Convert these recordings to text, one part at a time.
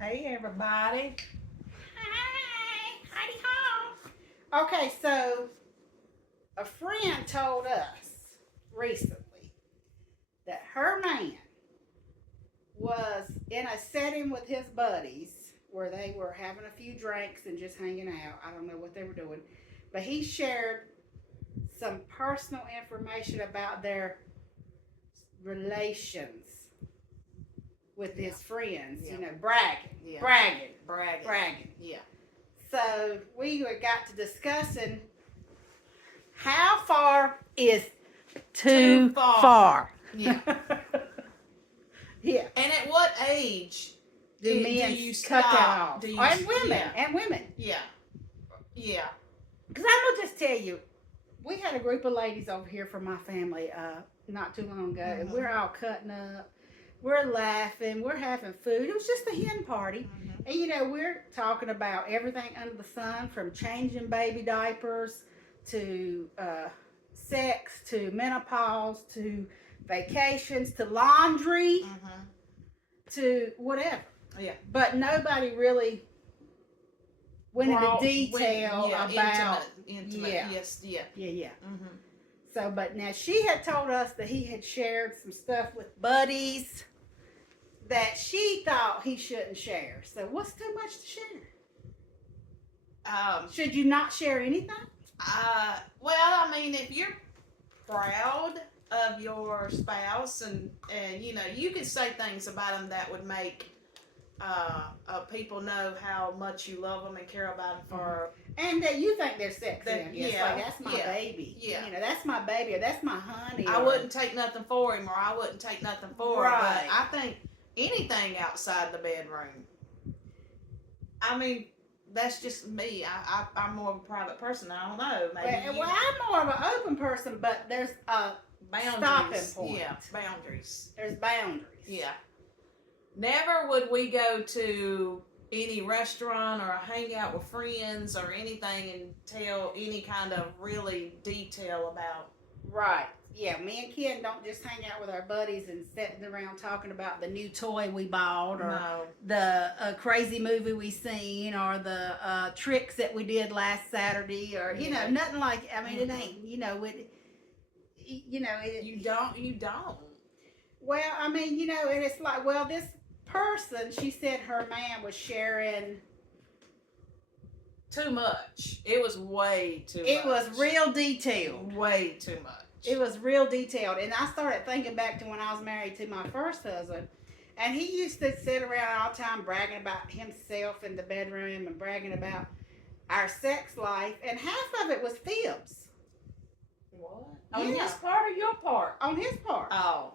Hey everybody. Hey, Heidi Ho. Okay, so a friend told us recently that her man was in a setting with his buddies where they were having a few drinks and just hanging out. I don't know what they were doing, but he shared some personal information about their relations with Yeah. his friends, Yeah. you know, bragging, Yeah. bragging, Bragging. bragging. Yeah. So we got to discussing how far is too far. Yeah. Yeah. And at what age Do do men you cut stop? that off? Do you, And women. Yeah. And women. Yeah. Yeah. Because I'm going to just tell you, we had a group of ladies over here from my family not too long ago, and we're all cutting up. We're laughing. We're having food. It was just a hen party. And, you know, we're talking about everything under the sun, from changing baby diapers to sex to menopause to vacations to laundry to whatever. Yeah. But nobody really went into Broad- detail yeah, about. intimate. Yeah. Yes. Yeah. Yeah. Mm-hmm. So, but now she had told us that he had shared some stuff with buddies that she thought he shouldn't share. So, what's too much to share? Should you not share anything? Well, I mean, if you're proud of your spouse and you know, you could say things about them that would make people know how much you love them and care about them for. And that you think they're sexy. That- I guess. yeah, Like, that's my yeah, baby. yeah. You know, that's my baby, or that's my honey. I or- wouldn't take nothing for him, or I wouldn't take nothing for her. Right. But I think anything outside the bedroom. I mean, that's just me. I'm more of a private person. I don't know. Maybe Well, I'm more of an open person, but there's boundaries. stopping point. Yeah, boundaries. There's boundaries. Yeah. Never would we go to any restaurant or hang out with friends or anything and tell any kind of really detail about. Right. Yeah, me and Ken don't just hang out with our buddies and sitting around talking about the new toy we bought or No. the crazy movie we seen or the tricks that we did last Saturday or, you know, nothing like, I mean, it ain't, you know, You don't. Well, I mean, you know, and it's like, well, this person, she said her man was sharing. Too much. It was way too much. It was real detailed. Way too much. It was real detailed. And I started thinking back to when I was married to my first husband. And he used to sit around all the time bragging about himself in the bedroom and bragging about our sex life. And half of it was fibs. What? On Yeah. his part or your part? On his part. Oh.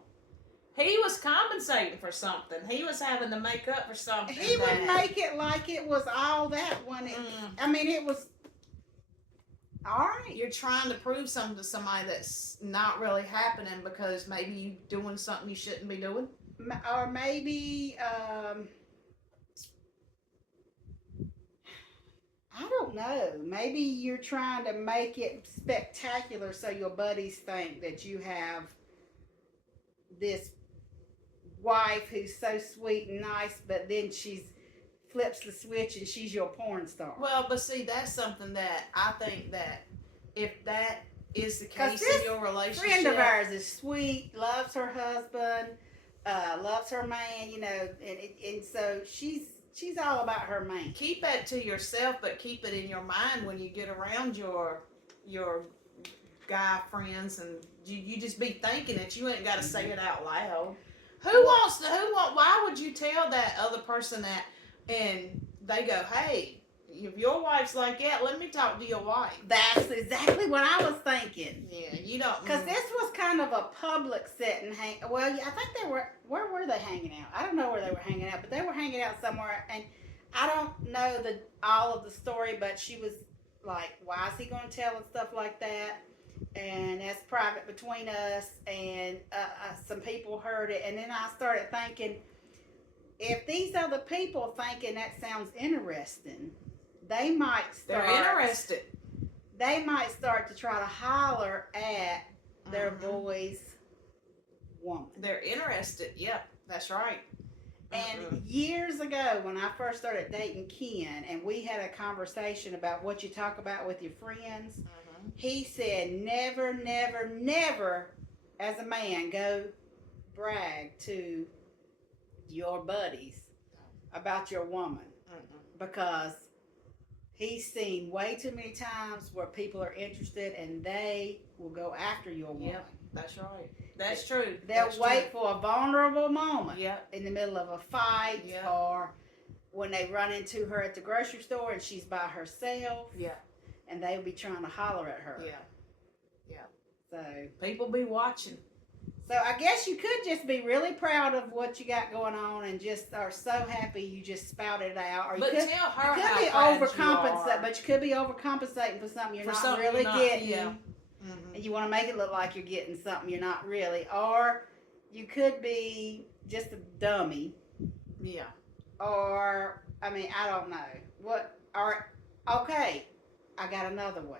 He was compensating for something. He was having to make up for something. He would make it like it was all that when it, I mean, it was all right. You're trying to prove something to somebody that's not really happening because maybe you doing something you shouldn't be doing. Or maybe, I don't know. Maybe you're trying to make it spectacular so your buddies think that you have this wife who's so sweet and nice, but then she's flips the switch and she's your porn star. Well, but see, that's something that I think that if that is the 'Cause case this in your relationship, friend of ours is sweet, loves her husband, loves her man, you know, and so she's all about her man. keep that to yourself, but keep it in your mind when you get around your guy friends, and you just be thinking it. You ain't got to say it out loud. Why would you tell that other person that and they go, hey, if your wife's like that, let me talk to your wife. That's exactly what I was thinking. Yeah, you don't. Because this was kind of a public setting. Well, yeah, I think they were. Where were they hanging out? I don't know where they were hanging out, but they were hanging out somewhere. And I don't know all of the story, but she was like, "Why is he going to tell?" and stuff like that. And that's private between us. And some people heard it, and then I started thinking, if these other people thinking that sounds interesting, they might start. They're interested. They might start to try to holler at their boy's woman. They're interested. Yep, that's right. And years ago, when I first started dating Ken, and we had a conversation about what you talk about with your friends, he said, never, never, never, as a man, go brag to your buddies about your woman, because he's seen way too many times where people are interested and they will go after your woman. Yep, that's right. That's true. They'll That's wait true. for a vulnerable moment Yep. in the middle of a fight, Yep. or when they run into her at the grocery store and she's by herself, Yeah. and they'll be trying to holler at her. Yeah. So People be watching. I guess you could just be really proud of what you got going on and just are so happy you just spouted it out. Or you But could, tell her you how could be proud you overcompensating, are. but you could be overcompensating for something you're For not something really you're not- getting. yeah. And you want to make it look like you're getting something you're not really. Or you could be just a dummy. Yeah. Or, I mean, I don't know. Okay, I got another one.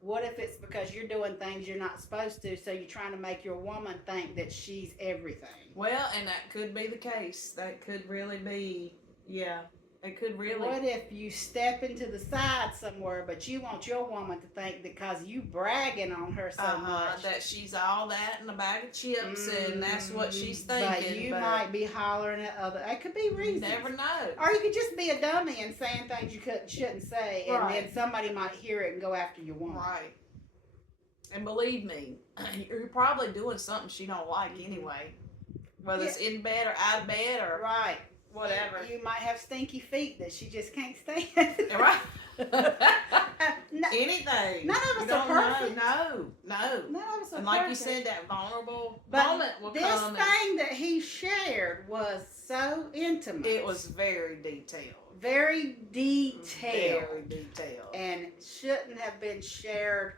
What if it's because you're doing things you're not supposed to, so you're trying to make your woman think that she's everything? Well, and that could be the case. That could really be, yeah. It could really. What if you step into the side somewhere, but you want your woman to think because you bragging on her so much that she's all that in a bag of chips, and that's what she's But thinking. you might be hollering at other. It could be You reasons. never know. Or you could just be a dummy and saying things you shouldn't say, and Right. then somebody might hear it and go after your woman. Right. And believe me, you're probably doing something she don't like anyway. Whether it's in bed or out of bed or Right. whatever. You might have stinky feet that she just can't stand. Right. No, Anything. none of us You are don't know. perfect. No. none of us are And like you perfect. said, that vulnerable But moment will this come. thing that he shared was so intimate. It was very detailed. very detailed Very detailed. and shouldn't have been shared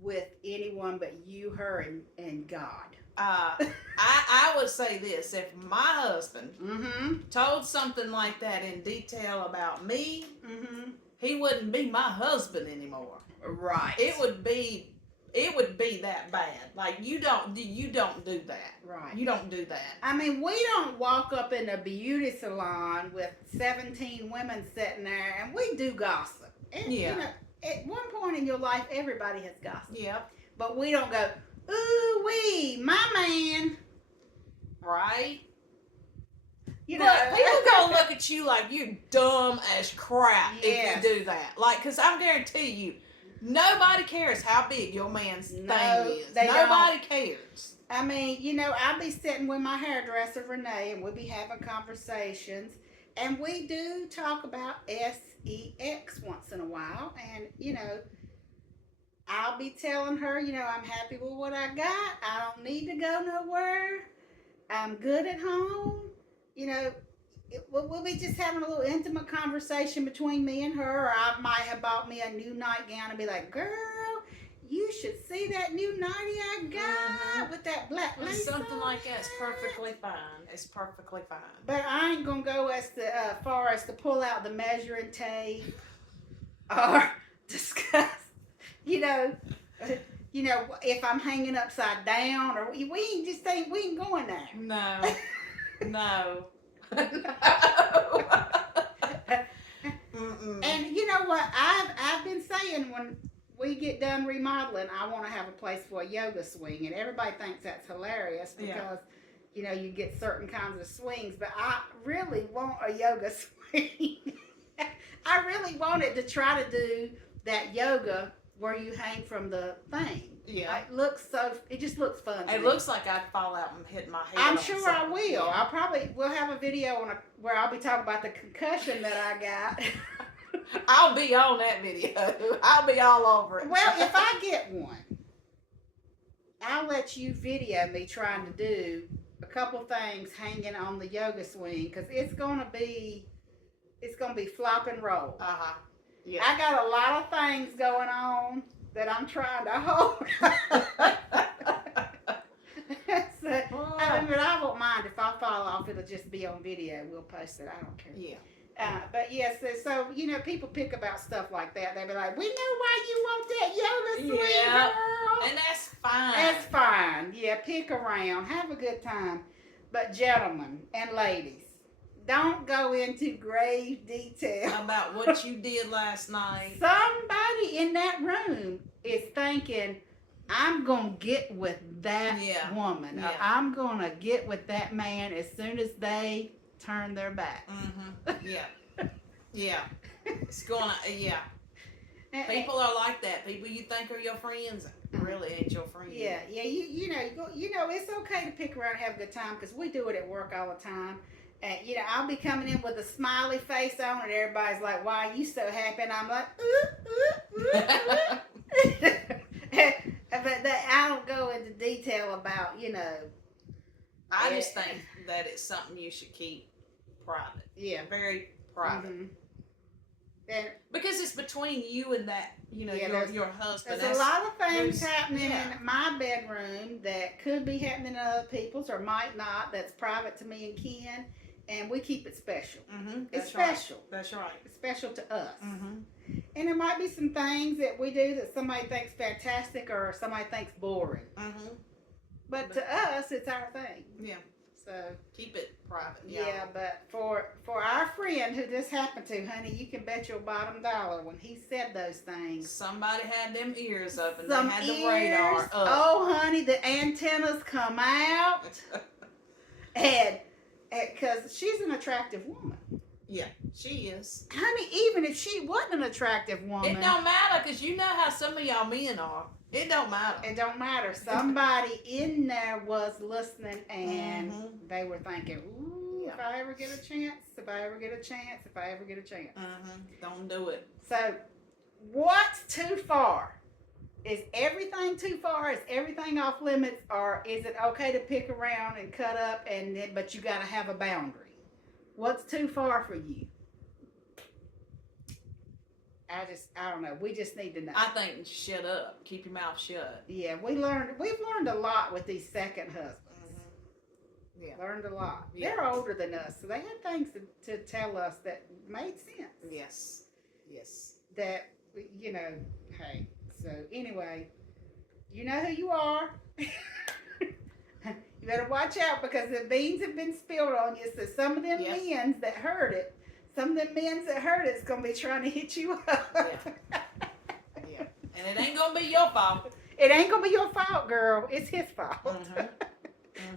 with anyone but you, her, and God. I would say this: if my husband Mm-hmm. told something like that in detail about me, Mm-hmm. he wouldn't be my husband anymore. Right. It would be that bad. Like you don't do that. Right. You don't do that. I mean, we don't walk up in a beauty salon with 17 women sitting there and we do gossip. And, Yeah. You know, at one point in your life, everybody has gossip. Yep. But we don't go, ooh wee, my man. Right. You Look, know, people gonna look at you like you dumb as crap Yes. if you do that. Like, cause I guarantee you, nobody cares how big your man's No, thing is. they Nobody cares. I mean, you know, I'll be sitting with my hairdresser, Renee, and we'll be having conversations. And we do talk about sex once in a while. And, you know, I'll be telling her, you know, I'm happy with what I got. I don't need to go nowhere. I'm good at home. You know, we'll be just having a little intimate conversation between me and her. Or I might have bought me a new nightgown and be like, girl, you should see that new nightie I got with that black lace Something on like that's it." perfectly fine. It's perfectly fine. But I ain't gonna go as far as to pull out the measuring tape or discuss, you know, if I'm hanging upside down or we ain't going there. No. No. Mm-mm. And you know what? I've been saying when we get done remodeling, I want to have a place for a yoga swing, and everybody thinks that's hilarious because Yeah. you know you get certain kinds of swings. But I really want a yoga swing. I really wanted to try to do that yoga where you hang from the thing. Yeah. It just looks fun. to It me. looks like I'd fall out and hit my head. I'm on sure I something. will. Yeah. We'll have a video where I'll be talking about the concussion that I got. I'll be on that video. I'll be all over it. Well, if I get one, I'll let you video me trying to do a couple things hanging on the yoga swing because it's gonna be flop and roll. Yeah. I got a lot of things going on that I'm trying to hold. But I won't mind if I fall off. It'll just be on video. We'll post it. I don't care. Yeah. But yes, so you know, people pick about stuff like that. They be like, "We know why you want that yoga swing, Yeah. girl." And that's fine. That's fine. Yeah, pick around, have a good time. But gentlemen and ladies, don't go into grave detail. About what you did last night. Somebody in that room is thinking, I'm going to get with that Yeah. woman. Or Yeah. I'm going to get with that man as soon as they turn their back. Mm-hmm. Yeah. Yeah. It's gonna, yeah. And- People are like that. People you think are your friends really ain't your friend. Yeah, you know, it's okay to pick around and have a good time because we do it at work all the time. And I'll be coming in with a smiley face on, and everybody's like, "Why are you so happy?" And I'm like, but I don't go into detail about, I just think that it's something you should keep private. Yeah, Very private. Mm-hmm. And Because it's between you and that, your husband. there's a lot of things happening yeah. in my bedroom that could be happening in other people's or might not. That's private to me and Ken, and we keep it special. Mm-hmm. It's special. Right. That's right. It's special to us. Mm-hmm. And there might be some things that we do that somebody thinks fantastic or somebody thinks boring. Mm-hmm. But to us, it's our thing. Yeah. So Keep it private. yeah, but for our friend who this happened to, honey, you can bet your bottom dollar when he said those things. Somebody had them ears up and Some they had the ears, radar up. oh honey, the antennas come out, and because she's an attractive woman. Yeah, she is. Honey, even if she wasn't an attractive woman, It don't matter because you know how some of y'all men are. It don't matter. it don't matter. Somebody in there was listening, and Mhm. they were thinking, "Ooh, if Yeah. I ever get a chance, if I ever get a chance, if I ever get a chance." Don't do it. So, what's too far? Is everything too far? Is everything off limits, or is it okay to pick around and cut up, but you got to have a boundary? What's too far for you? I don't know. We just need to know. I think shut up. Keep your mouth shut. Yeah, we've learned a lot with these second husbands. Yeah. Learned a lot. Yeah. They're older than us, so they had things to tell us that made sense. Yes. Yes. That, hey. So anyway, you know who you are. You better watch out because the beans have been spilled on you. So some of them Yep. men's that heard it, is going to be trying to hit you up. Yeah. Yeah. And it ain't gonna be your fault. It ain't going to be your fault, girl. It's his fault.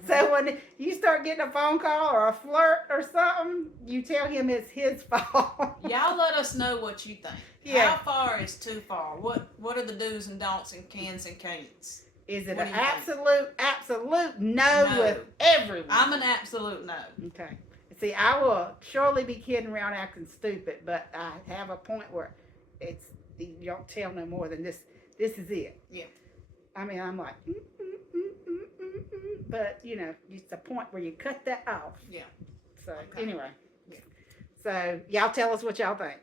So when you start getting a phone call or a flirt or something, you tell him it's his fault. Y'all let us know what you think. Yeah. How far is too far? What are the do's and don'ts and cans and can'ts? Is it What an do you think? absolute no No. with everyone? I'm an absolute no. Okay. See, I will surely be kidding around acting stupid, but I have a point where you don't tell no more than this. This is it. Yeah. I mean, I'm like, but it's a point where you cut that off. Yeah. So Okay. anyway. Yeah. So y'all tell us what y'all think.